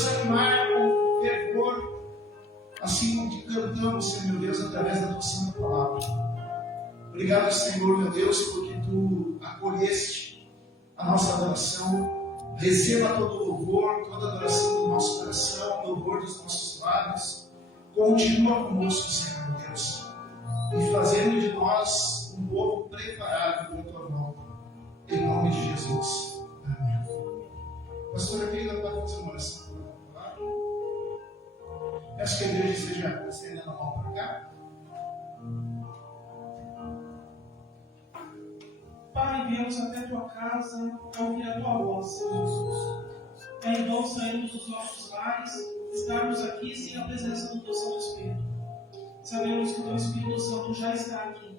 nos animar com fervor, assim como que cantamos, Senhor meu Deus, através da tua santa palavra. Obrigado, Senhor meu Deus, porque tu acolheste a nossa adoração. Receba todo o louvor, toda a adoração do nosso coração, o louvor dos nossos lábios. Continua conosco, Senhor meu Deus, e fazendo de nós um povo preparado para a tua volta. Em nome de Jesus. Amém. Pastora querida, pode fazer uma oração pela palavra? Peço que a igreja esteja estendendo a mão para cá. Pai, viemos até a tua casa para ouvir a tua voz, Senhor Jesus. É em vão sairmos dos nossos lares, estarmos aqui sem a presença do teu Santo Espírito. Sabemos que o teu Espírito Santo já está aqui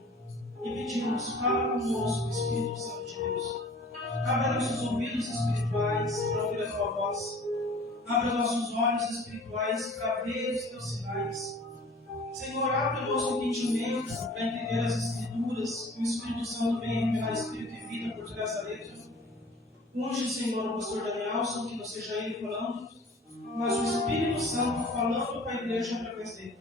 e pedimos, fala conosco, Espírito Santo de Deus. Abra nossos ouvidos espirituais para ouvir a tua voz. Abra nossos olhos espirituais para ver os teus sinais. Senhor, abre o nosso entendimento para entender as Escrituras, que o Espírito Santo venha revelar Espírito e vida por toda essa letra. Unge, Senhor, o pastor Danielson, que não seja ele falando, mas o Espírito Santo falando para a igreja através dele.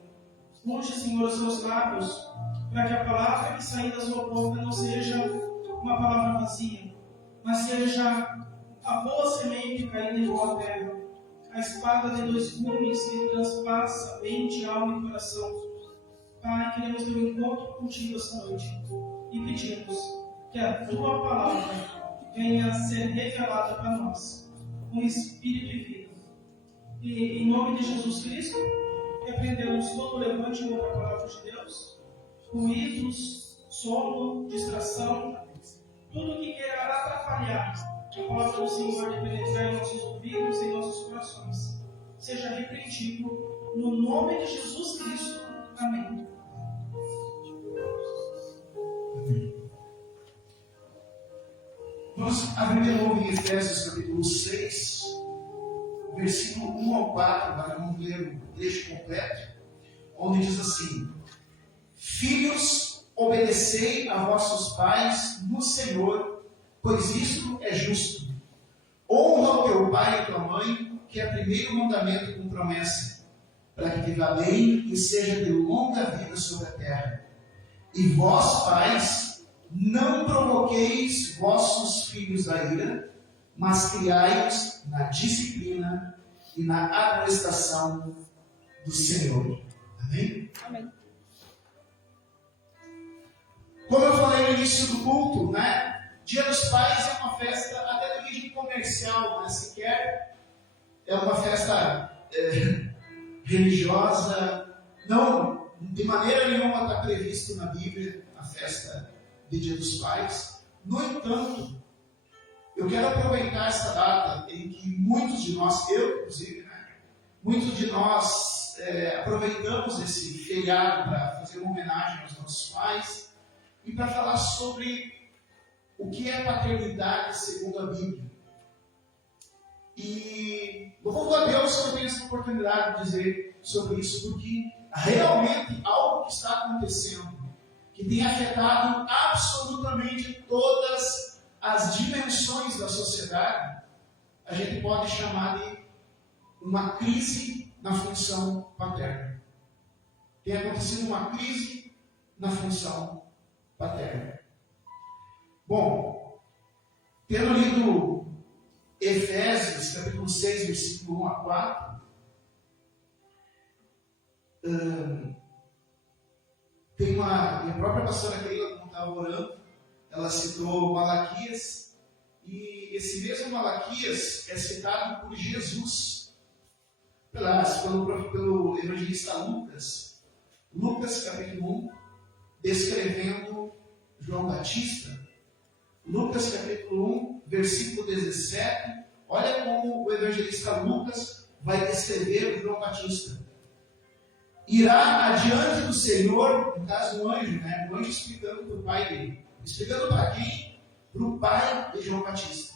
Unge, Senhor, os seus lábios, para que a palavra que sair da sua boca não seja uma palavra vazia, mas seja a boa semente caída em boa terra, a espada de dois gumes que transpassa mente, alma e coração. Pai, queremos ter um encontro contigo esta noite e pedimos que a tua palavra venha a ser revelada para nós, com espírito e vida. E em nome de Jesus Cristo, repreendemos todo o levante contra a palavra de Deus, ruídos, sono, distração, tudo que queira atrapalhar a palavra do Senhor de penetrar em nossos ouvidos e em nossos corações. Seja repreendido no nome de Jesus Cristo. Amém. Vamos abrir de novo em Efésios capítulo 6, versículo 1 ao 4, agora vamos ler o texto completo, onde diz assim: Filhos, obedecei a vossos pais no Senhor, pois isto é justo. Honra o teu pai e tua mãe, que é o primeiro mandamento com promessa, para que viva bem e seja de longa vida sobre a terra. E vós, pais, não provoqueis vossos filhos à ira, mas criai-os na disciplina e na admoestação do Senhor. Amém? Amém. Como eu falei no início do culto, né? Dia dos Pais é uma festa até de origem comercial, mas sequer é uma festa religiosa. Não, de maneira nenhuma está previsto na Bíblia a festa de Dia dos Pais. No entanto, eu quero aproveitar essa data em que muitos de nós, eu inclusive, né, muitos de nós aproveitamos esse feriado para fazer uma homenagem aos nossos pais e para falar sobre o que é paternidade segundo a Bíblia. E louvo a Deus que eu tenho essa oportunidade de dizer sobre isso, porque realmente algo que está acontecendo, que tem afetado absolutamente todas as dimensões da sociedade, a gente pode chamar de uma crise na função paterna. Tem acontecido uma crise na função paterna. Bom, tendo lido Efésios, capítulo 6, versículo 1 a 4, tem uma, e a própria pastora Keila, quando estava orando, ela citou Malaquias, e esse mesmo Malaquias é citado por Jesus, pelo evangelista Lucas. Lucas, capítulo 1, descrevendo João Batista. Lucas capítulo 1, versículo 17, olha como o evangelista Lucas vai descrever o João Batista. Irá adiante do Senhor, no caso o anjo, né? O anjo explicando para o pai dele. Explicando para quem? Para o pai de João Batista.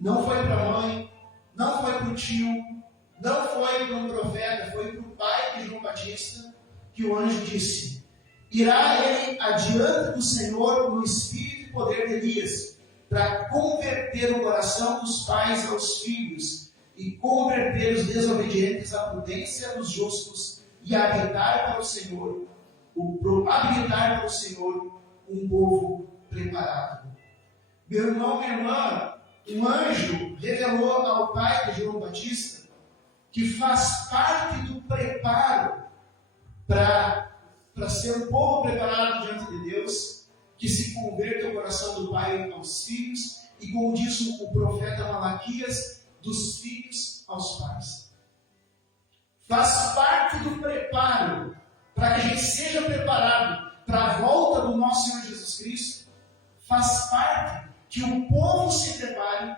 Não foi para a mãe, não foi para o tio, não foi para um profeta, foi para o pai de João Batista que o anjo disse: irá ele adiante do Senhor no espírito e poder de Elias, para converter o coração dos pais aos filhos e converter os desobedientes à prudência dos justos e habilitar para o Senhor um povo preparado. Meu irmão, minha irmã, um anjo revelou ao pai de João Batista que faz parte do preparo para ser um povo preparado diante de Deus, que se converta o coração do pai aos filhos, e como diz o profeta Malaquias, dos filhos aos pais. Faz parte do preparo para que a gente seja preparado para a volta do nosso Senhor Jesus Cristo. Faz parte que o povo se prepare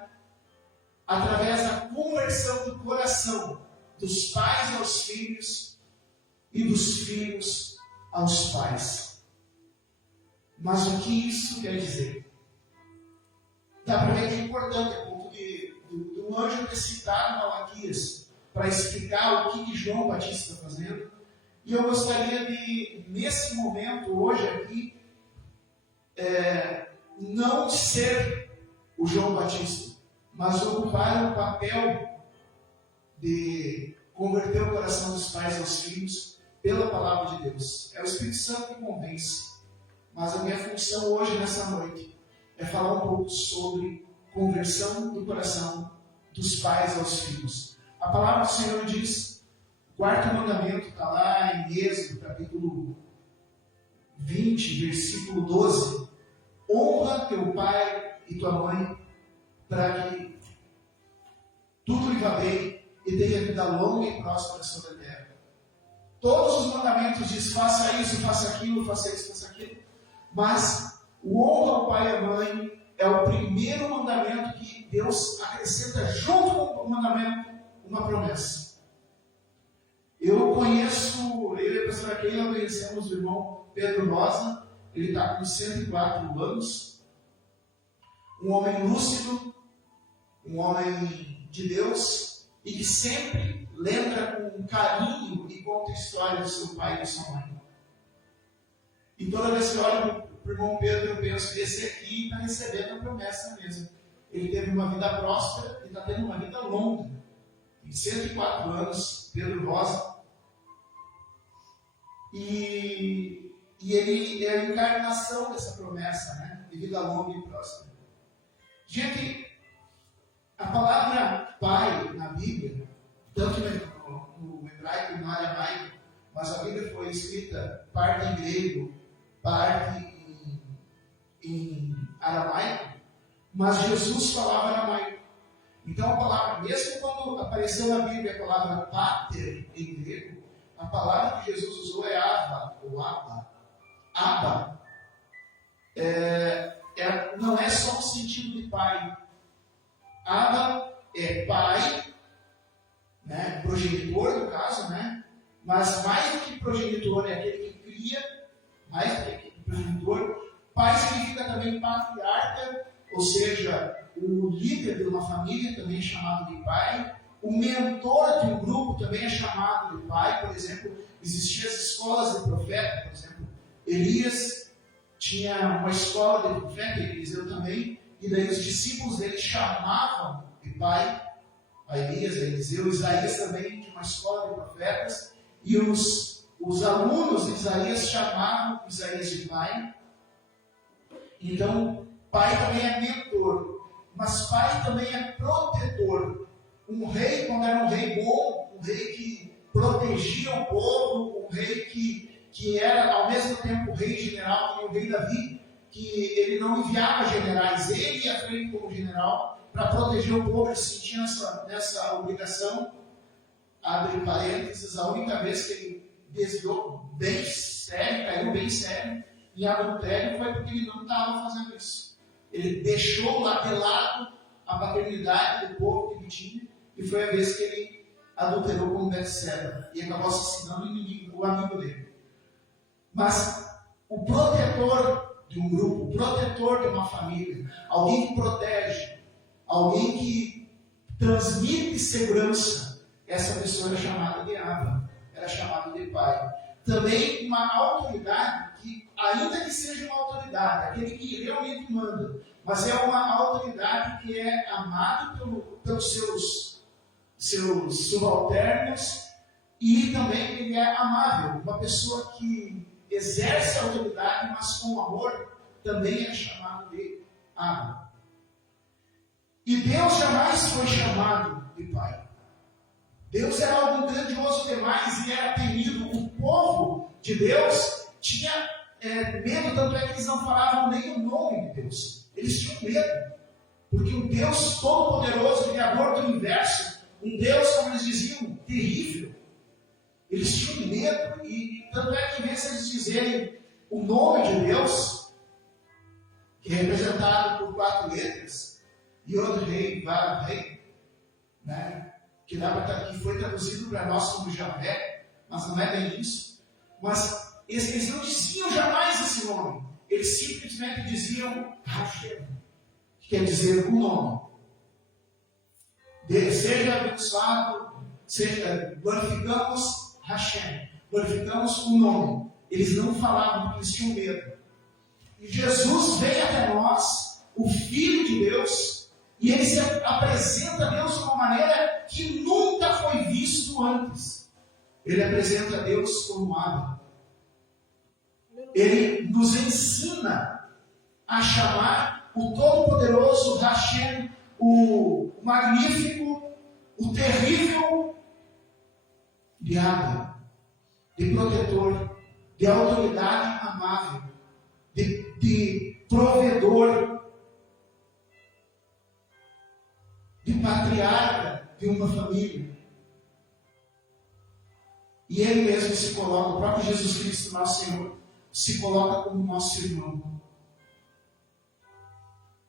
através da conversão do coração dos pais aos filhos e dos filhos aos pais. Mas o que isso quer dizer? Dá para ver que é importante, a ponto do anjo ter citado Malaquias para explicar o que João Batista está fazendo. E eu gostaria de, nesse momento, hoje aqui, não ser o João Batista, mas ocupar o papel de converter o coração dos pais aos filhos pela palavra de Deus. É o Espírito Santo que convence. Mas a minha função hoje, nessa noite, é falar um pouco sobre conversão do coração dos pais aos filhos. A palavra do Senhor diz, o quarto mandamento está lá em Êxodo, capítulo 20, versículo 12. Honra teu pai e tua mãe, para que tudo lhe vá bem e tenha vida longa e próspera sobre a terra. Todos os mandamentos dizem, faça isso, faça aquilo, faça isso, faça aquilo. Mas o honra ao pai e à mãe é o primeiro mandamento que Deus acrescenta junto com o mandamento uma promessa. Eu e a pastora Keila conhecemos o irmão Pedro Rosa. Ele está com 104 anos. Um homem lúcido, um homem de Deus, e que sempre lembra com carinho e conta a história do seu pai e da sua mãe. E toda vez que eu olho para o irmão Pedro, eu penso que esse aqui está recebendo a promessa mesmo. Ele teve uma vida próspera e está tendo uma vida longa. Tem 104 anos, Pedro Rosa. E ele é a encarnação dessa promessa, né? De vida longa e próspera. Gente, a palavra pai na Bíblia, tanto no hebraico como no aramaico, mas a Bíblia foi escrita parte em grego, parte em aramaico, mas Jesus falava aramaico. Então a palavra, mesmo quando apareceu na Bíblia a palavra pater em grego, a palavra que Jesus usou é Abba, ou Abba. Abba não é só o sentido de pai. Abba é pai, né, progenitor no caso, né? Mas mais do que progenitor é aquele que cria, mais do que progenitor. Pai significa também patriarca, ou seja, o líder de uma família também é chamado de pai. O mentor de um grupo também é chamado de pai. Por exemplo, existiam as escolas de profeta, por exemplo, Elias tinha uma escola de profeta, Eliseu também, e daí os discípulos dele chamavam de pai a Elias, a Eliseu. Isaías também tinha uma escola de profetas, e os alunos de Isaías chamavam Isaías de pai. Então, pai também é mentor, mas pai também é protetor. Um rei, quando era um rei bom, um rei que protegia o povo, um rei que era ao mesmo tempo rei general, como o rei Davi, que ele não enviava generais, ele ia à frente como general para proteger o povo. Ele se sentia nessa obrigação. Abre parênteses, a única vez que ele desviou bem sério, caiu bem sério em adultério, foi porque ele não estava fazendo isso. Ele deixou lá de lado a paternidade do povo que ele tinha, e foi a vez que ele adulterou com Betseba e acabou assassinando o amigo dele. Mas o protetor de um grupo, o protetor de uma família, alguém que protege, alguém que transmite segurança, essa pessoa era chamada de Abba, era chamada de pai. Também uma autoridade que, ainda que seja uma autoridade, aquele que realmente manda, mas é uma autoridade que é amado pelos seus seus subalternos, e também ele é amável, uma pessoa que exerce a autoridade, mas com amor, também é chamado de Abba. E Deus jamais foi chamado de Pai. Deus era algo grandioso demais e era temido. O povo de Deus tinha medo, tanto é que eles não falavam nem o nome de Deus. Eles tinham medo, porque um Deus todo-poderoso, Criador do universo, um Deus, como eles diziam, terrível. Eles tinham medo, e tanto é que em vez de eles dizerem o nome de Deus, que é representado por 4 letras, Yod, Rei, Vav, Rei, né? Que foi traduzido para nós como Javé, mas não é bem isso. Mas eles não diziam jamais esse nome. Eles simplesmente diziam Hashem, que quer dizer o nome. Seja abençoado, glorificamos Hashem, glorificamos o nome. Eles não falavam porque eles tinham medo. E Jesus vem até nós, o Filho de Deus, e ele se apresenta a Deus de uma maneira que nunca foi visto antes. Ele apresenta a Deus como Abba. Ele nos ensina a chamar o Todo-Poderoso Hashem, o Magnífico, o Terrível, de Abba, de Protetor, de Autoridade Amável, de Provedor, de patriarca de uma família. E ele mesmo se coloca, o próprio Jesus Cristo, nosso Senhor, se coloca como nosso irmão.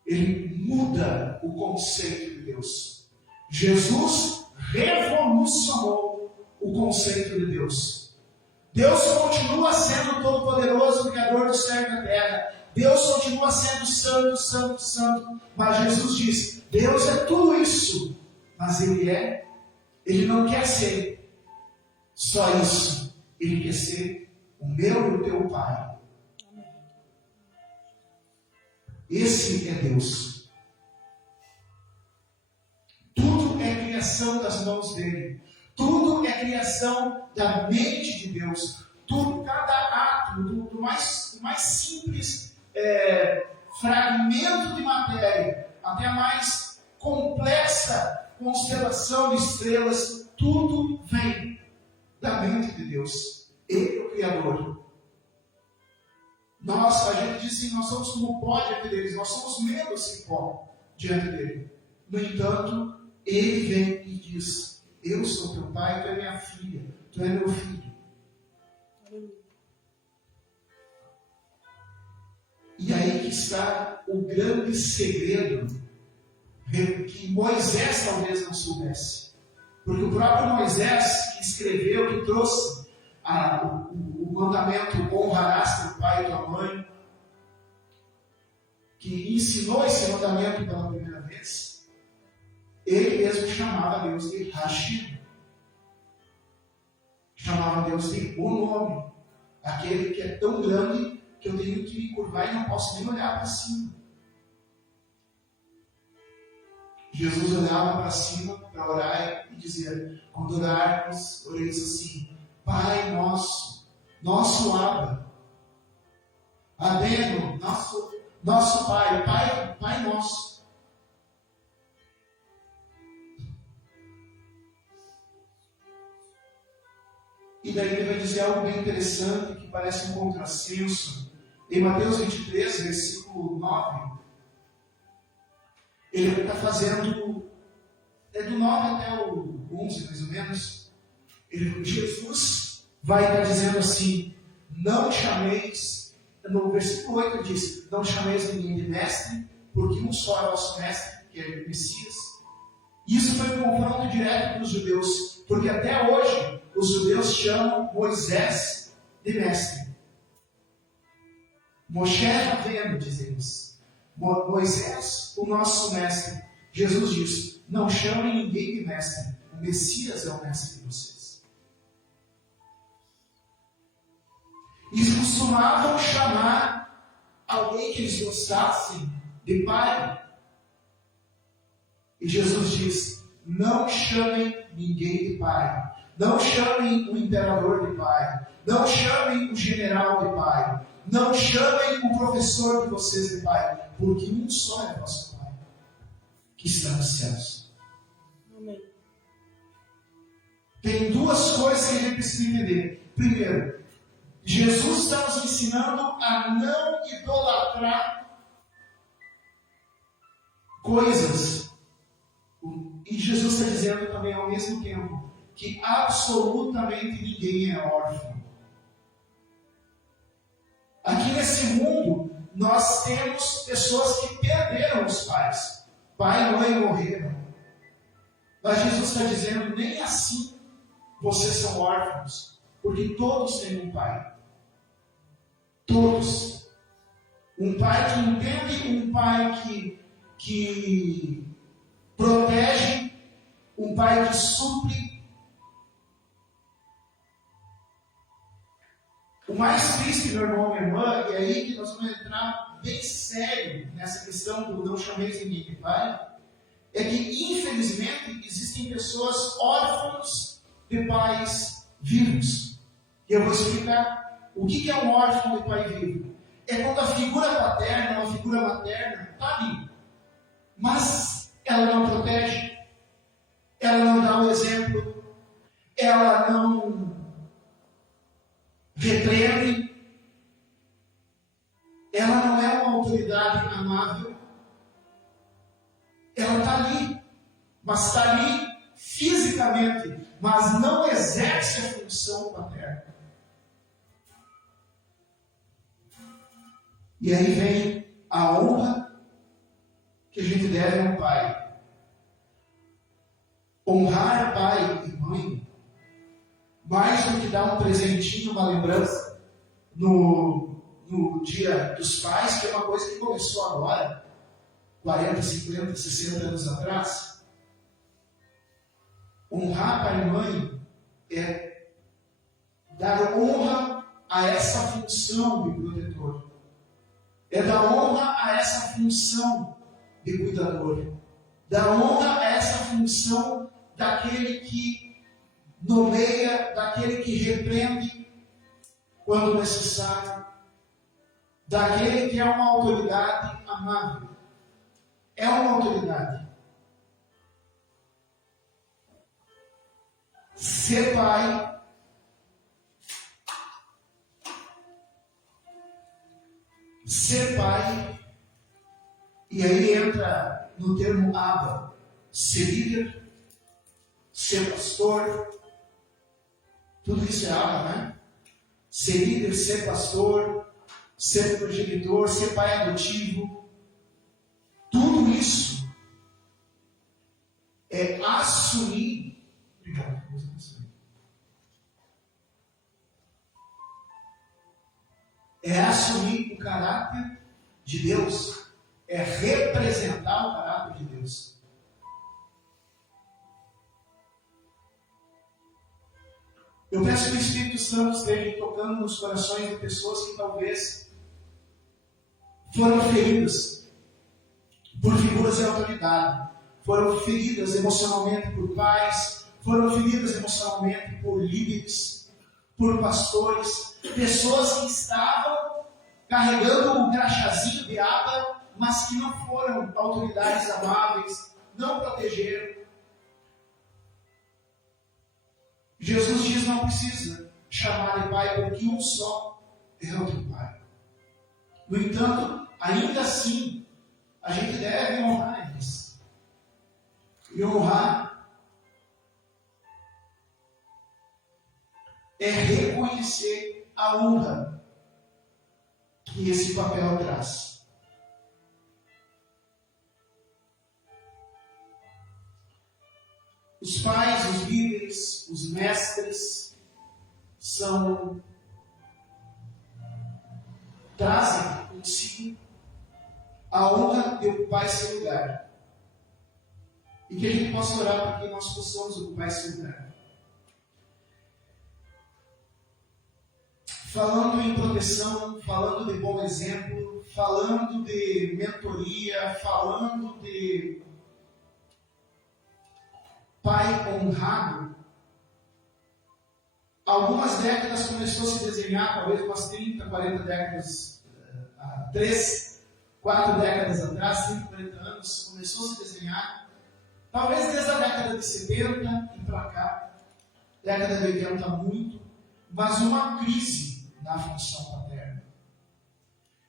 Ele muda o conceito de Deus. Jesus revolucionou o conceito de Deus. Deus continua sendo todo-poderoso, Criador do céu e da terra. Deus continua sendo santo, santo, santo. Mas Jesus diz, Deus é tudo isso. Mas Ele não quer ser só isso. Ele quer ser o meu e o teu Pai. Esse é Deus. Tudo é criação das mãos dele. Tudo é criação da mente de Deus. Tudo, cada átomo, do mais simples fragmento de matéria, até a mais complexa constelação de estrelas, tudo vem da mente de Deus. Ele é o Criador. A gente diz assim, nós somos como pó diante deles, nós somos menos que pó diante dele. No entanto, ele vem e diz, eu sou teu pai, tu é minha filha, tu é meu filho. E aí que está o grande segredo que Moisés talvez não soubesse. Porque o próprio Moisés que escreveu, que trouxe o mandamento honrarás teu pai e tua mãe, que ensinou esse mandamento pela primeira vez, ele mesmo chamava Deus de Hashem. Chamava Deus de o nome, aquele que é tão grande que eu tenho que me curvar e não posso nem olhar para cima. Jesus olhava para cima para orar e dizia, quando orarmos, oremos assim, Pai nosso, nosso Abba, Adeno, nosso Pai, Pai nosso. E daí ele vai dizer algo bem interessante, que parece um contrassenso. Em Mateus 23, versículo 9, ele está fazendo, do 9 até o 11, mais ou menos, Jesus vai estar dizendo assim, não chameis, no versículo 8 ele diz, não chameis ninguém de mestre, porque um só é vosso mestre, que é o Messias. Isso foi um confronto direto com os judeus, porque até hoje os judeus chamam Moisés de mestre. Moshe Rabbeinu, dizemos. Moisés, o nosso mestre. Jesus diz, não chamem ninguém de mestre. O Messias é o mestre de vocês. Eles costumavam chamar alguém que eles gostassem de pai. E Jesus diz, não chamem ninguém de pai. Não chamem o imperador de pai. Não chamem o general de pai. Não chamem o professor de vocês de pai. Porque um só é vosso Pai, que está nos céus. Amém. Tem duas coisas que a gente precisa entender. Primeiro, Jesus está nos ensinando a não idolatrar coisas. E Jesus está dizendo também ao mesmo tempo que absolutamente ninguém é órfão. Aqui nesse mundo, nós temos pessoas que perderam os pais. Pai e mãe morreram. Mas Jesus está dizendo, nem assim vocês são órfãos. Porque todos têm um pai. Todos. Um pai que entende, um pai que protege, um pai que supre. O mais triste, meu irmão, minha irmã, e aí que nós vamos entrar bem sério nessa questão do não chameis ninguém de pai, é que, infelizmente, existem pessoas órfãos de pais vivos. E eu vou explicar o que é um órfão de pai vivo. É quando a figura paterna ou a figura materna está ali, mas ela não protege, ela não dá o exemplo, ela não repreende, ela não é uma autoridade amável, ela está ali, mas está ali fisicamente, mas não exerce a função paterna. E aí vem a honra que a gente deve ao pai. Honrar pai e mãe, mais do que dar um presentinho, uma lembrança no dia dos pais, que é uma coisa que começou agora, 40, 50, 60 anos atrás. Honrar pai e mãe é dar honra a essa função de protetor. É dar honra a essa função de cuidador. Dar honra a essa função daquele que nomeia, daquele que repreende quando necessário, daquele que é uma autoridade amável. É uma autoridade. Ser pai e aí entra no termo Abba, ser líder, ser pastor, tudo isso é Abba, né? Ser líder, ser pastor, ser progenitor, ser pai adotivo, tudo isso é assumir. Obrigado. É assumir o caráter de Deus. É representar o caráter de Deus. Eu peço que o Espírito Santo esteja tocando nos corações de pessoas que talvez foram feridas por figuras de autoridade, foram feridas emocionalmente por pais, foram feridas emocionalmente por líderes, por pastores, pessoas que estavam carregando um crachazinho de aba, mas que não foram autoridades amáveis, não protegeram. Jesus diz: não precisa chamar de pai, porque um só é o teu pai. No entanto, ainda assim, a gente deve honrar eles. E honrar é reconhecer a honra que esse papel traz. Os pais, os líderes, os mestres trazem consigo a honra de ocupar esse lugar. E que a gente possa orar para que nós possamos ocupar esse lugar. Falando em proteção, falando de bom exemplo, falando de mentoria, falando de pai honrado, algumas décadas começou a se desenhar, talvez umas 30, 40 décadas, 3, 4 décadas atrás, 30, 40 anos, começou a se desenhar, talvez desde a década de 70 e para cá, década de 80 muito, mas uma crise na função paterna.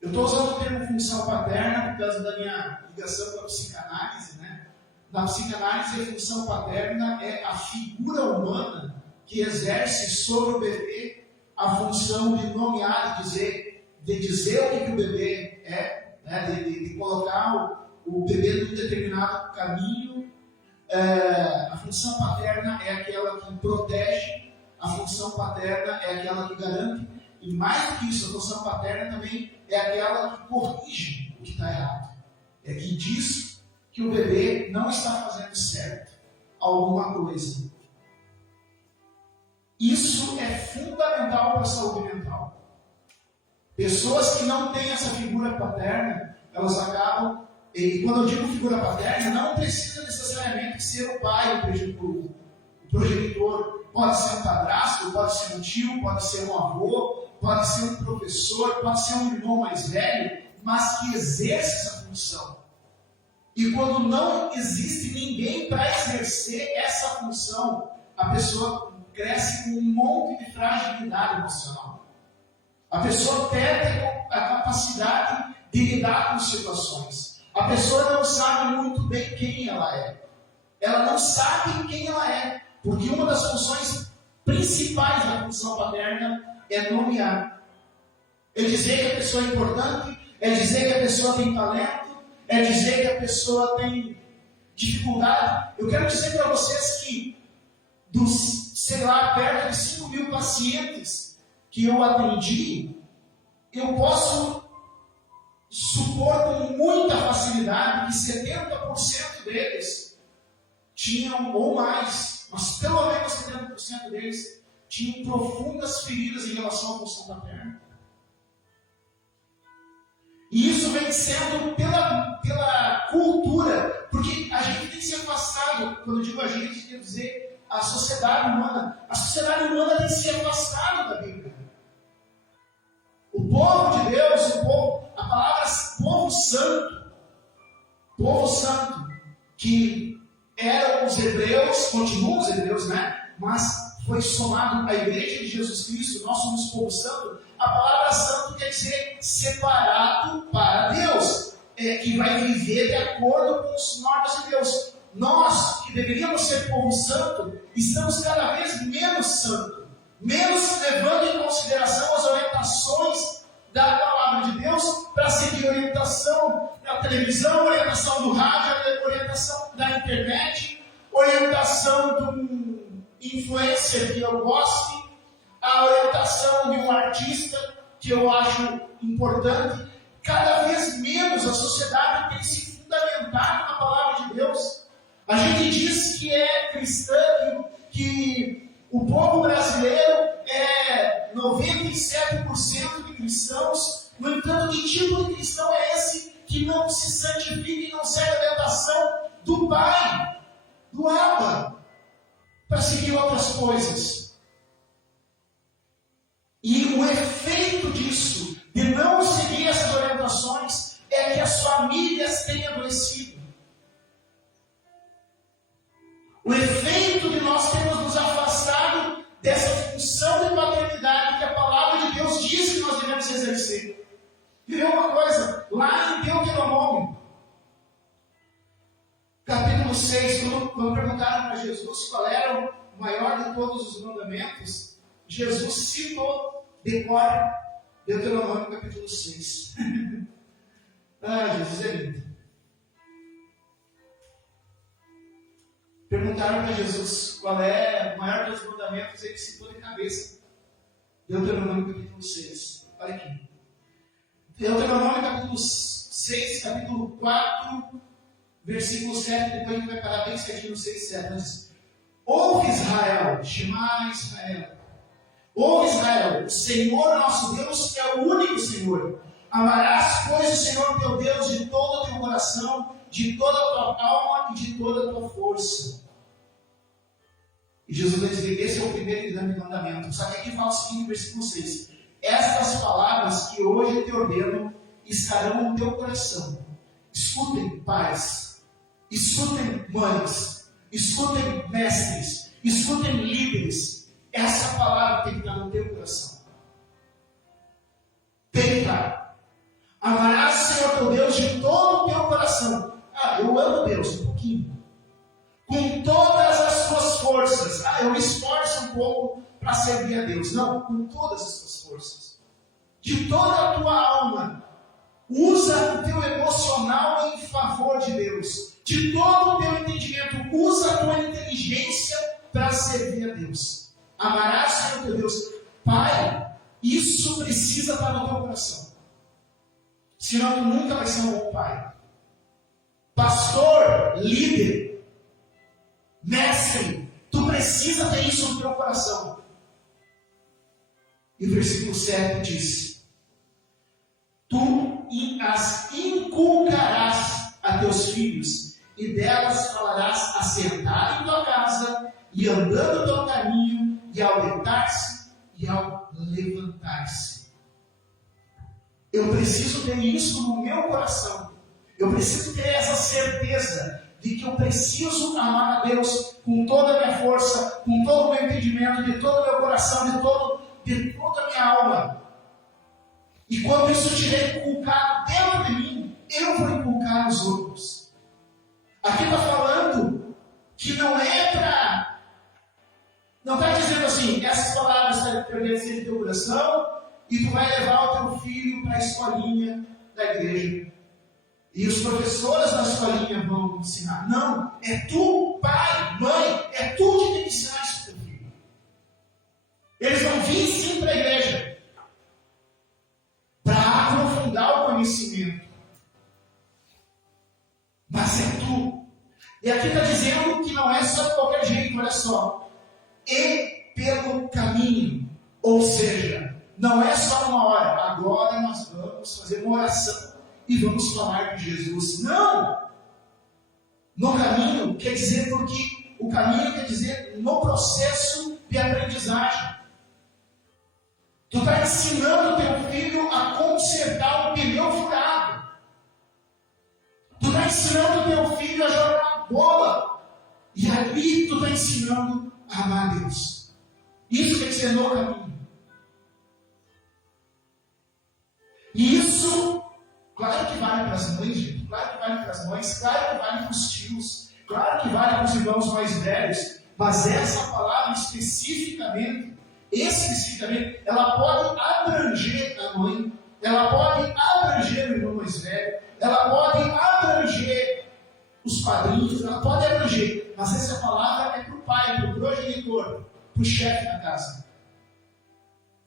Eu estou usando o termo função paterna por causa da minha ligação com a psicanálise, né? Na psicanálise, a função paterna é a figura humana que exerce sobre o bebê a função de nomear, de dizer o que o bebê é, né? de colocar o bebê num determinado caminho. A função paterna é aquela que protege, a função paterna é aquela que garante, e mais do que isso, a função paterna também é aquela que corrige o que está errado. É que diz que o bebê não está fazendo certo alguma coisa. Isso é fundamental para a saúde mental. Pessoas que não têm essa figura paterna, elas acabam, e quando eu digo figura paterna, não precisa necessariamente ser o pai, o progenitor. Pode ser um padrasto, pode ser um tio, pode ser um avô, pode ser um professor, pode ser um irmão mais velho, mas que exerce essa função. E quando não existe ninguém para exercer essa função, a pessoa cresce com um monte de fragilidade emocional. A pessoa perde a capacidade de lidar com situações. A pessoa não sabe muito bem quem ela é. Ela não sabe quem ela é, porque uma das funções principais da função paterna é nomear. É dizer que a pessoa é importante, é dizer que a pessoa tem talento, é dizer que a pessoa tem dificuldade. Eu quero dizer para vocês que dos, sei lá, perto de 5.000 pacientes que eu atendi, eu posso supor com muita facilidade que 70% deles tinham, ou mais, mas pelo menos 70% deles tinham profundas feridas em relação à função paterna. E isso vem sendo pela cultura, porque a gente tem se afastado, quando eu digo a gente, quer dizer a sociedade humana. A sociedade humana tem se afastado da Bíblia. O povo de Deus, a palavra povo santo, que eram os hebreus, continuam os hebreus, né? Mas foi somado à igreja de Jesus Cristo, nós somos povo santo. A palavra santo quer dizer separado para Deus, que vai viver de acordo com os normas de Deus. Nós, que deveríamos ser povo santo, estamos cada vez menos santo, menos levando em consideração as orientações da palavra de Deus, para seguir orientação da televisão, orientação do rádio, orientação da internet, orientação de um influencer que eu goste, a orientação de um artista que eu acho importante. Cada vez menos a sociedade tem se fundamentado na palavra de Deus. A gente diz que é cristã, que o povo brasileiro é 97% de cristãos. No entanto, que tipo de cristão é esse que não se santifica e não segue a orientação do Pai, do Abba, para seguir outras coisas? E o efeito disso, de não seguir essas orientações, é que as famílias têm adoecido. O efeito de nós termos nos afastado dessa função de paternidade que a palavra de Deus diz que nós devemos exercer. E uma coisa, lá em Deuteronômio, capítulo 6, quando perguntaram para Jesus qual era o maior de todos os mandamentos, Jesus citou, decora, Deuteronômio capítulo 6. Jesus é lindo. Perguntaram para Jesus qual é o maior dos mandamentos, ele citou de cabeça. Deuteronômio capítulo 6. Olha aqui. Deuteronômio capítulo 6, capítulo 4, versículo 7, depois a gente vai parar bem certinho no 6 e 7. Mas, ouve Israel, Shema Israel. Ouve Israel, o Senhor nosso Deus é o único Senhor. Amarás, pois, o Senhor teu Deus de todo o teu coração, de toda a tua alma e de toda a tua força. E Jesus vai dizer, esse é o primeiro e grande mandamento. Só que aqui fala o seguinte, versículo 6. Estas palavras que hoje te ordeno estarão no teu coração. Escutem, pais. Escutem, mães. Escutem, mestres. Escutem, líderes. Essa palavra tem que estar no teu coração. Tem que estar. Amarás o Senhor teu Deus de todo o teu coração. Eu amo Deus um pouquinho. Com todas as tuas forças. Eu me esforço um pouco para servir a Deus. Não, com todas as tuas forças. De toda a tua alma. Usa o teu emocional em favor de Deus. De todo o teu entendimento. Usa a tua inteligência para servir a Deus. Amarás o Senhor teu Deus. Pai, isso precisa estar no teu coração. Senão tu nunca vai ser um bom pai. Pastor, líder, mestre, tu precisa ter isso no teu coração. E o versículo 7 diz: tu as inculcarás a teus filhos, e delas falarás assentar em tua casa, e andando pelo caminho, e ao deitar-se, e ao levantar-se. Eu preciso ter isso no meu coração. Eu preciso ter essa certeza de que eu preciso amar a Deus com toda a minha força, com todo o meu entendimento, de todo o meu coração, de toda a minha alma. E quando isso estiver inculcado dentro de mim, eu vou inculcar nos outros. Aqui está falando que não é para... Não está dizendo assim, essas palavras pertencem ao teu coração e tu vai levar o teu filho para a escolinha da igreja. E os professores da escolinha vão ensinar. Não, é tu, pai, mãe, é tu que tem que ensinar isso para o teu filho. Eles vão vir sim para a igreja para aprofundar o conhecimento. Mas é tu. E aqui está dizendo que não é só de qualquer jeito, olha só. E pelo caminho. Ou seja, não é só uma hora. Agora nós vamos fazer uma oração e vamos falar de Jesus. Não! No caminho quer dizer porque o caminho quer dizer no processo de aprendizagem. Tu está ensinando o teu filho a consertar o pneu furado. Tu está ensinando o teu filho a jogar bola. E ali tu está ensinando a amar a Deus. Isso tem que ser no caminho. E isso, claro que vale para as mães, gente. Claro que vale para as mães. Claro que vale para os tios. Claro que vale para os irmãos mais velhos. Mas essa palavra especificamente, ela pode abranger a mãe. Ela pode abranger o irmão mais velho. Ela pode abranger os padrinhos. Ela pode abranger. Mas essa palavra é para o pai, para o progenitor, para o chefe da casa.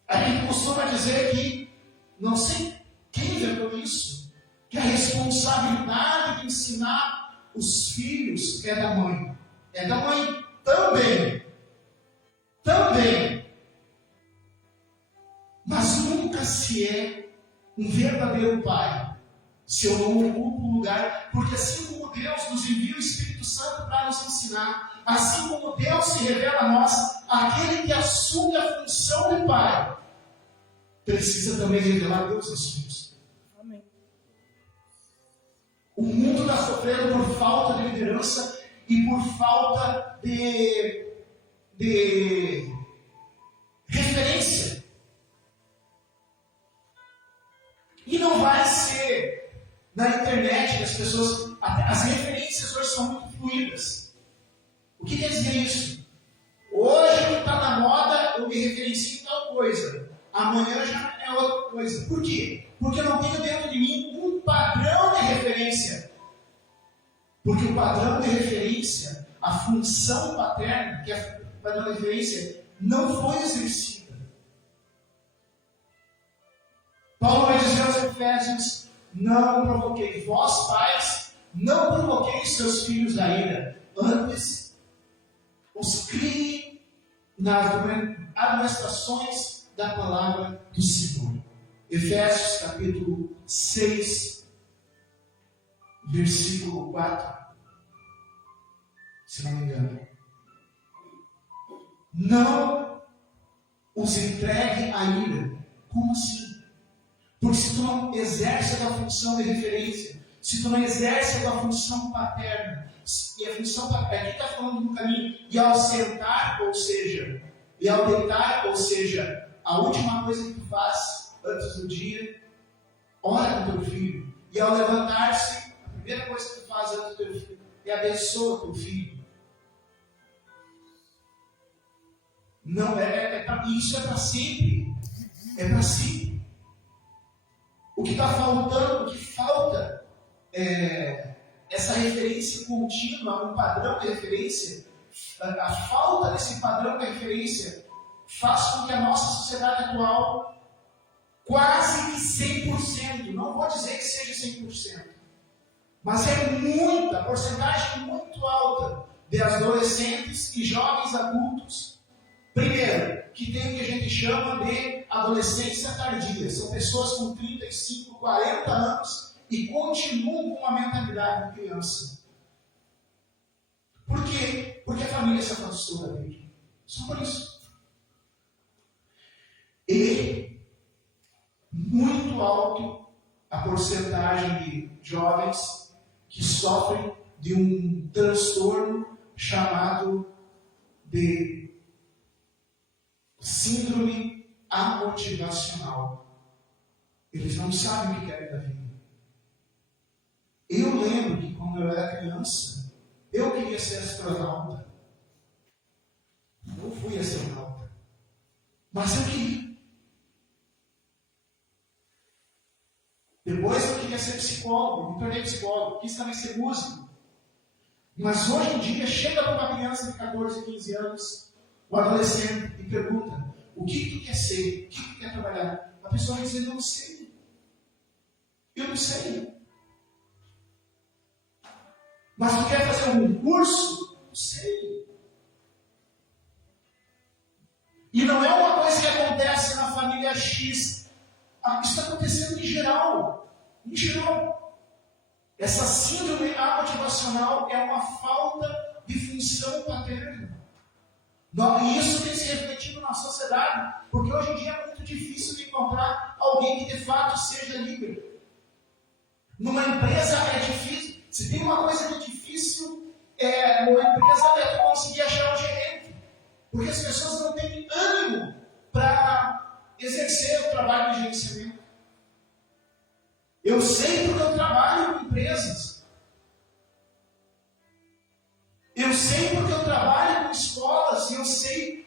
A gente costuma dizer que, não sei quem inventou isso, que a responsabilidade de ensinar os filhos é da mãe. É da mãe também. Também. Mas nunca se é um verdadeiro pai se eu não ocupo o lugar, porque assim como Deus nos envia o Espírito Santo para nos ensinar, assim como Deus se revela a nós, aquele que assume a função de pai, precisa também revelar Deus aos filhos. Amém. O mundo está sofrendo por falta de liderança e por falta de referência. E não vai ser na internet que as pessoas... As referências hoje são muito fluídas. O que quer dizer isso? Hoje está na moda, eu me referencio em tal coisa. Amanhã já é outra coisa. Por quê? Porque eu não tenho dentro de mim um padrão de referência. Porque o padrão de referência, a função paterna, que é a padrão de referência, não foi exercida. Paulo vai dizer aos Efésios: não provoquei vós, pais, não provoquei seus filhos a ira. Antes, os crie nas administrações da palavra do Senhor. Efésios capítulo 6, versículo 4. Se não me engano. não os entregue à ira. Como assim? Porque se tu não exerce a tua função de referência, se tu não exerce a tua função paterna, e a função paterna, aqui está falando do caminho, e ao sentar, ou seja, e ao deitar, ou seja, a última coisa que tu faz antes do dia, ora com teu filho. E ao levantar-se, a primeira coisa que tu faz antes do teu filho é abençoa teu filho. Não isso é para sempre. É para sempre. O que está faltando, o que falta é essa referência contínua, um padrão de referência. A falta desse padrão de referência faz com que a nossa sociedade atual, quase que 100%, não vou dizer que seja 100%, mas é muita, porcentagem muito alta de adolescentes e jovens adultos, primeiro, que tem o que a gente chama de adolescência tardia. São pessoas com 35, 40 anos e continuam com uma mentalidade de criança. Por quê? Porque a família se afastou da vida. Só por isso. E muito alto a porcentagem de jovens que sofrem de um transtorno chamado de síndrome amotivacional. Eles não sabem o que querem da vida. Eu lembro que quando eu era criança, eu queria ser astronauta. Eu fui astronauta. Mas eu queria. Depois eu queria ser psicólogo, me tornei psicólogo, quis também ser músico. Mas hoje em dia, chega para uma criança de 14, 15 anos, o adolescente, e pergunta: o que tu quer ser? O que tu quer trabalhar? A pessoa vai dizer: eu não sei. Eu não sei. Mas tu quer fazer um curso? Não sei. E não é uma coisa que acontece na família X. Isso está acontecendo em geral. Em geral. Essa síndrome amotivacional é uma falta de função paterna. E isso tem se refletido na sociedade, porque hoje em dia é muito difícil de encontrar alguém que de fato seja líder. Numa empresa é difícil. Se tem uma coisa que é difícil numa empresa é tu conseguir achar um gerente. Porque as pessoas não têm ânimo para exercer o trabalho de gerenciamento. Eu sei porque eu trabalho com empresas. Eu sei porque eu trabalho com escolas. Eu sei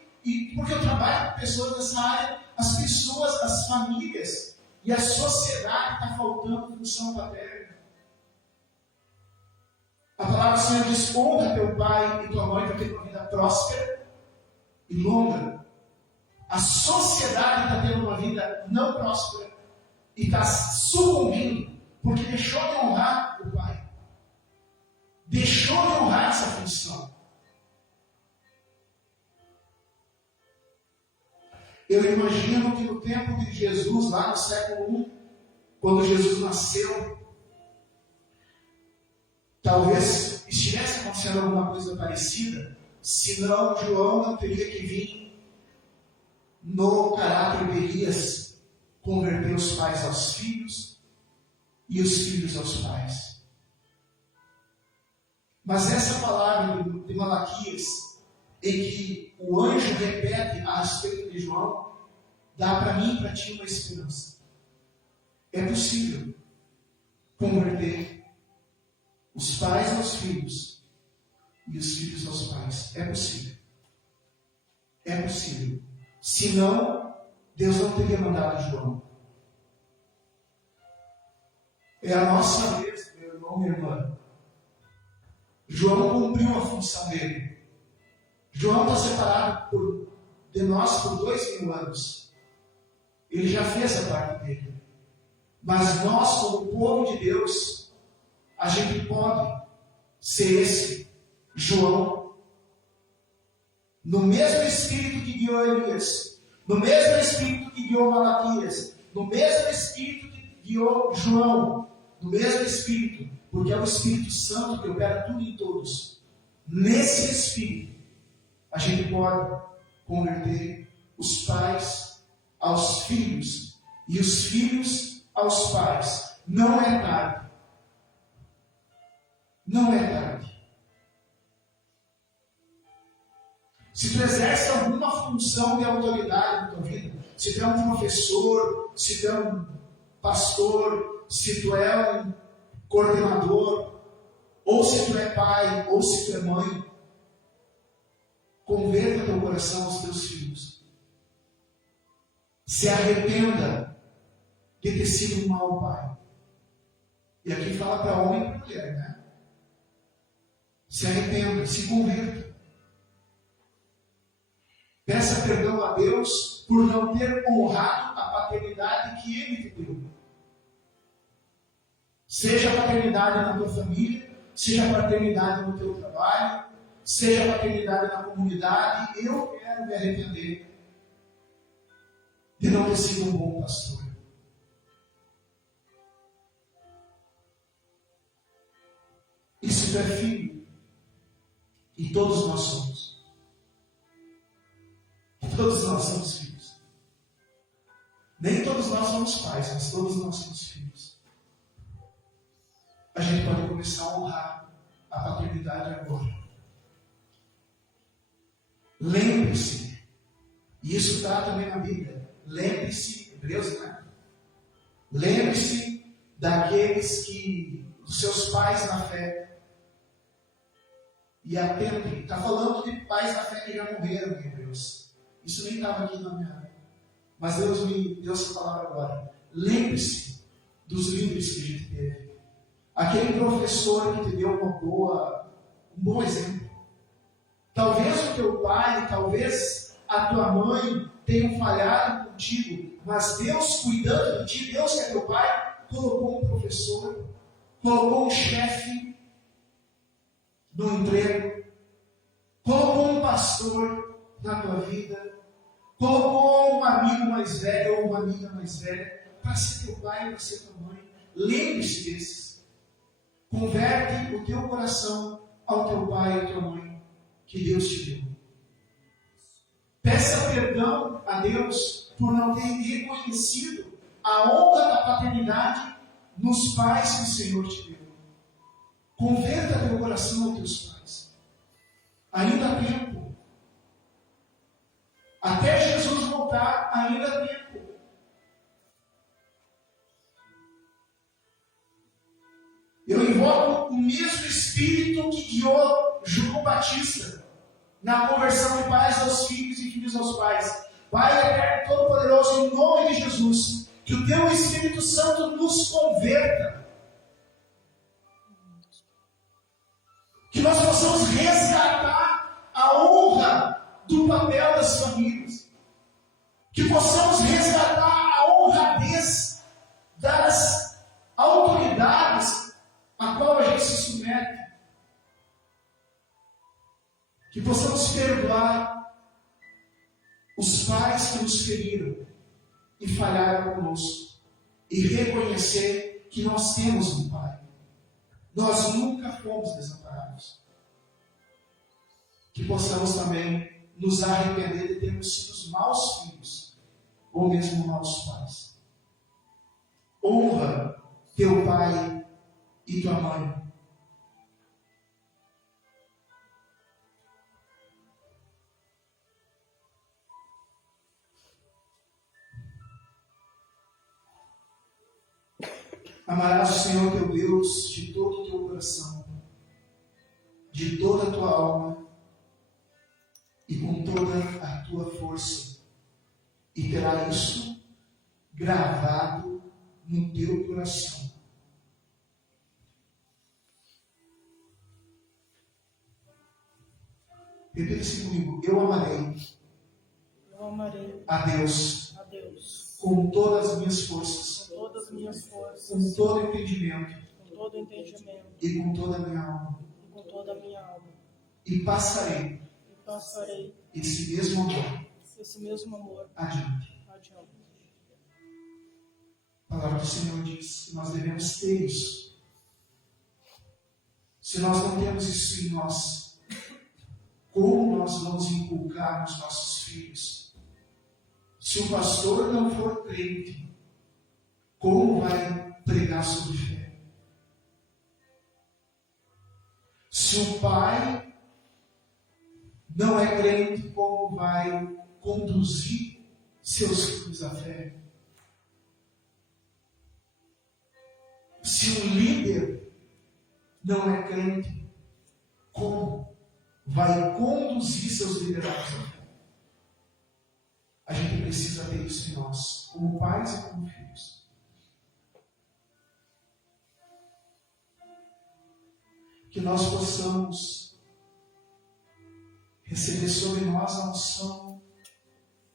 porque eu trabalho com pessoas dessa área. As pessoas, as famílias e a sociedade está faltando função paterna. A palavra do Senhor diz: honra teu pai e tua mãe para ter uma vida próspera e longa. A sociedade está tendo uma vida não próspera e está sucumbindo porque deixou de honrar o pai. Deixou de honrar essa função. Eu imagino que no tempo de Jesus, lá no século I, quando Jesus nasceu, talvez estivesse acontecendo alguma coisa parecida, senão João não teria que vir no caráter de Elias converter os pais aos filhos e os filhos aos pais. Mas essa palavra de Malaquias, em que o anjo repete a respeito de João, dá para mim e para ti uma esperança. É possível converter os pais aos filhos e os filhos aos pais. É possível. É possível. Senão, Deus não teria mandado João. É a nossa vez, meu irmão, minha irmã. João cumpriu a função dele. João está separado de nós por 2000 anos. Ele já fez a parte dele. Mas nós, como povo de Deus, a gente pode ser esse João. No mesmo Espírito que guiou Elias, no mesmo Espírito que guiou Malaquias, no mesmo Espírito que guiou João, no mesmo Espírito, porque é o Espírito Santo que opera tudo em todos. Nesse Espírito, a gente pode converter os pais aos filhos e os filhos aos pais. Não é tarde. Não é tarde. Se tu exerce alguma função de autoridade na tua vida, se tu é um professor, se tu é um pastor, se tu é um coordenador, ou se tu é pai, ou se tu é mãe, converta teu coração aos teus filhos. Se arrependa de ter sido um mau pai. E aqui fala para homem e para mulher, né? Se arrependa, se converta. Peça perdão a Deus por não ter honrado a paternidade que Ele te deu. Seja a paternidade na tua família, seja a paternidade no teu trabalho, seja a paternidade na comunidade. Eu quero me arrepender de não ter sido um bom pastor. E se tu é filho, e todos nós somos. Todos nós somos filhos. Nem todos nós somos pais, mas todos nós somos filhos. A gente pode começar a honrar a paternidade agora. Lembre-se, e isso está também na Bíblia, lembre-se, Hebreus, né? Lembre-se daqueles que, dos seus pais na fé, e atente, está falando de pais na fé que já morreram em Hebreus. Isso nem estava aqui na minha. Mas Deus me deu essa palavra agora. Lembre-se dos líderes que a gente teve. Aquele professor que te deu um bom exemplo. Talvez o teu pai, talvez a tua mãe tenham falhado contigo, mas Deus cuidando de ti, Deus que é teu pai, colocou um professor, colocou um chefe no emprego, colocou um pastor na tua vida, colocou um amigo mais velho ou uma amiga mais velha para ser teu pai, para ser tua mãe. Lembre-se desses. Converte o teu coração ao teu pai e à tua mãe que Deus te deu. Peça perdão a Deus por não ter reconhecido a honra da paternidade nos pais que o Senhor te deu. Converta teu coração aos teus pais. Ainda há tempo. Até Jesus voltar, ainda há tempo. Eu invoco o mesmo Espírito que guiou João Batista na conversão de pais aos filhos e filhos aos pais. Pai eterno, todo-poderoso, em nome de Jesus, que o teu Espírito Santo nos converta. Que nós possamos resgatar a honra do papel das famílias. Que possamos resgatar a honradez das autoridades a qual a gente se submete. Que possamos perdoar os pais que nos feriram e falharam conosco. E reconhecer que nós temos um pai. Nós nunca fomos desamparados. Que possamos também nos arrepender de termos sido os maus filhos, ou mesmo maus pais. Honra teu pai e tua mãe. Amarás o Senhor teu Deus de todo o teu coração, de toda a tua alma e com toda a tua força, e terá isso gravado no teu coração. Repita assim comigo: eu amarei a Deus com todas as minhas forças, com todo entendimento e com toda a minha alma. E passarei esse mesmo amor adiante. A palavra do Senhor diz que nós devemos ter isso. Se nós não temos isso em nós, como nós vamos inculcar nos nossos filhos filhos. Se o pastor não for crente, como vai pregar sobre fé? Se o pai não é crente, como vai conduzir seus filhos à fé? Se o líder não é crente, como vai conduzir seus liderados à fé? A gente precisa ter isso em nós, como pais e como filhos. Que nós possamos receber sobre nós a unção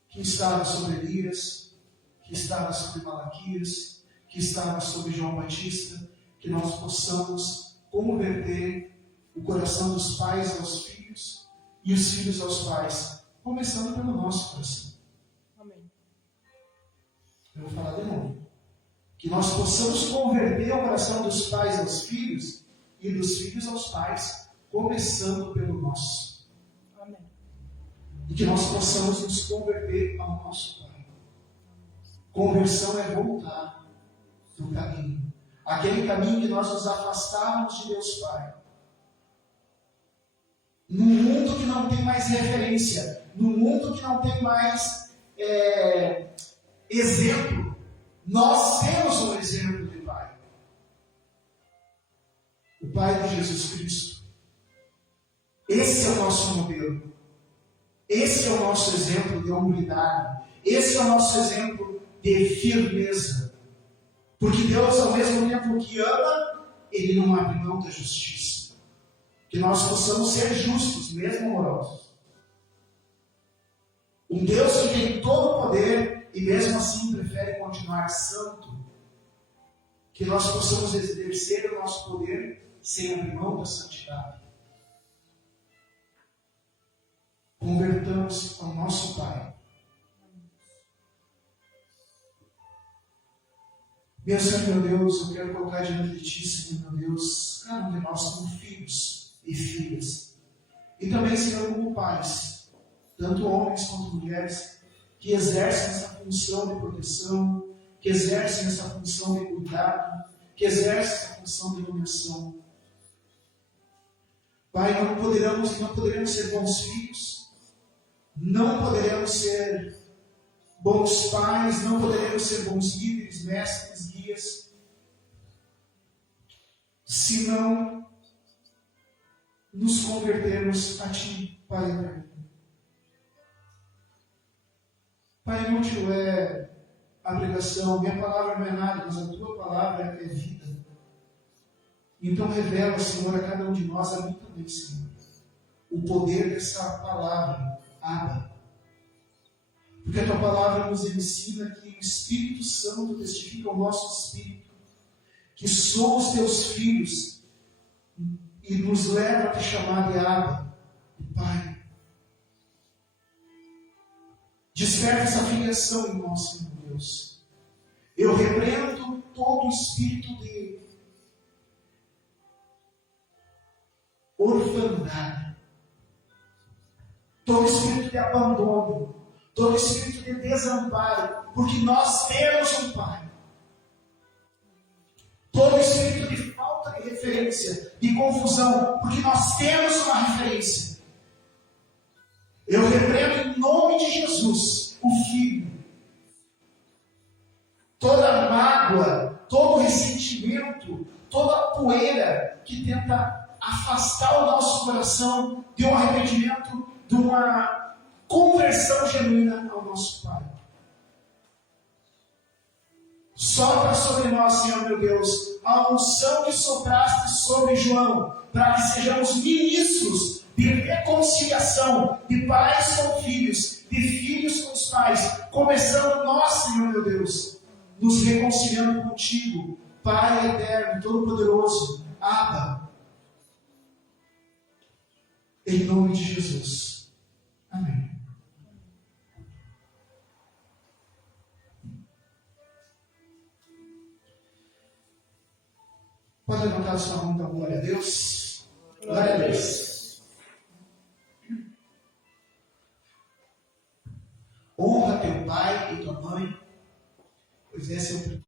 que estava sobre Elias, que estava sobre Malaquias, que estava sobre João Batista, que nós possamos converter o coração dos pais aos filhos e os filhos aos pais, começando pelo nosso coração. Amém. Eu vou falar de novo. Que nós possamos converter o coração dos pais aos filhos e dos filhos aos pais, começando pelo nosso. Amém. E que nós possamos nos converter ao nosso Pai. Conversão é voltar do caminho. Aquele caminho que nós nos afastávamos de Deus Pai. Num mundo que não tem mais referência, num mundo que não tem mais exemplo, nós temos um exemplo de Pai. O Pai de Jesus Cristo. Esse é o nosso modelo. Esse é o nosso exemplo de humildade. Esse é o nosso exemplo de firmeza. Porque Deus, ao mesmo tempo que ama, Ele não abre mão da justiça. Que nós possamos ser justos, mesmo amorosos. Um Deus que tem todo o poder e mesmo assim prefere continuar santo. Que nós possamos exercer o nosso poder sem abrir mão da santidade. Convertamos ao nosso Pai. Meu Senhor, meu Deus, eu quero colocar diante de Ti, Senhor, meu Deus, cada um de nós como filhos e filhas. E também, Senhor, como pais, tanto homens quanto mulheres, que exercem essa função de proteção, que exercem essa função de cuidado, que exercem essa função de iluminação. Pai, não poderemos ser bons filhos, não poderemos ser bons pais, não poderemos ser bons líderes, mestres, guias, se não nos convertermos a Ti, Pai eterno. Pai, inútil é a pregação, minha palavra não é nada, mas a Tua palavra é vida. Então revela, Senhor, a cada um de nós, a mim também, Senhor, o poder dessa palavra, Abba. Porque a Tua palavra nos ensina que o Espírito Santo testifica ao nosso espírito, que somos Teus filhos, e nos leva a Te chamar de Abba, de Pai. Desperta essa filiação em nós, Senhor Deus. Eu repreendo todo o espírito de orfandade, todo espírito de abandono, todo espírito de desamparo, porque nós temos um Pai. Todo espírito de falta de referência, de confusão, porque nós temos uma referência. Eu repreendo em nome de Jesus, o Filho, toda mágoa, todo ressentimento, toda poeira que tenta afastar o nosso coração de um arrependimento, de uma conversão genuína ao nosso Pai. Sopra sobre nós, Senhor meu Deus, a unção que sopraste sobre João, para que sejamos ministros de reconciliação, de pais com filhos, de filhos com os pais, começando nós, Senhor meu Deus, nos reconciliando contigo, Pai eterno, todo-poderoso, Abba. Em nome de Jesus. Amém. Pode levantar a sua mão para glória a Deus. Glória a Deus. pai e tua mãe, pois esse é o